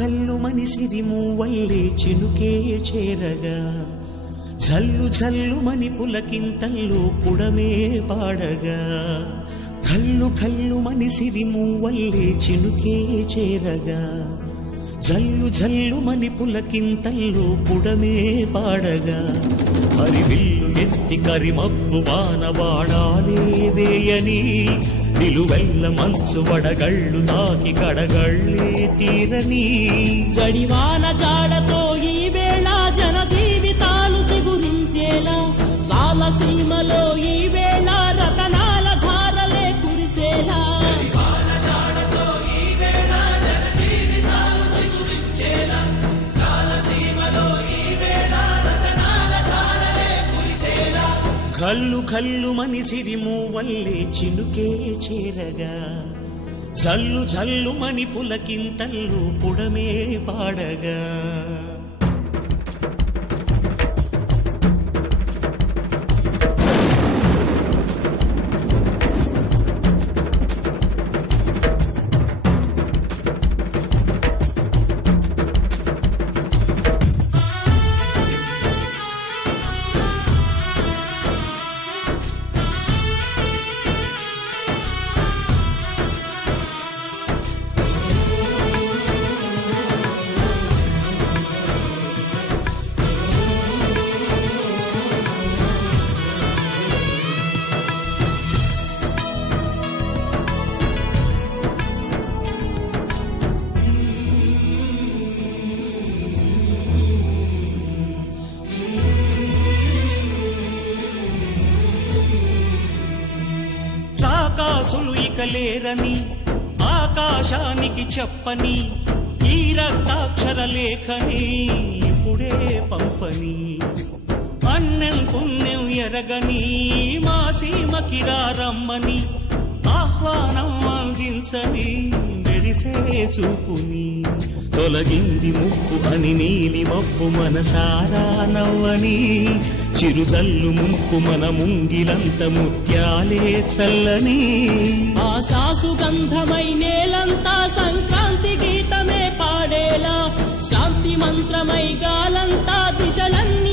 కల్లు మనిసిరి మూవల్లే చినుకే చేరగా జల్లు జల్లు మని పులకింతల్లో పుడమే పాడగా కల్లు కల్లు మనిసిరి మూవల్లే చినుకే చేరగా జల్లు జల్లు మని పులకింతల్లో పుడమే పాడగా హరివిల్లు ఎత్తి కరిమబ్బు వానవాడాలే వేయని నిలువెల్ల మంచు వడగళ్ళు తాకి కడగళ్ళే తీరని జడివాన జాడతో ఈ వేళ జన జీవితాలు చిగురించేలా రాలసీమలో ఈ వేళ రతనాల ధారలే కురిసేలా కల్లు కల్లు మనిసిరి మూవల్లే చినుకే చేరగా జల్లు జల్లు మని పులకింతల్లు పుడమే పాడగా ఆకాశులు ఇక లేరని ఆకాశానికి చెప్పని ఈ రక్తాక్షర లేఖని ఇప్పుడే పంపని అన్నం పుణ్యం ఎరగని మా సీమకి రమ్మని ఆహ్వానం అందించని మెరిసే చూపుని తొలగింది ముప్పు అని నీలి మప్పు మనసారా నవ్వని చిరుజల్లు ముంపు మన ముంగిలంత ముత్యాలే చల్లని ఆశాసు గంధమై నేలంతా సంక్రాంతి గీతమే పాడేలా శాంతి మంత్రమై గాలంతా దిశలన్నీ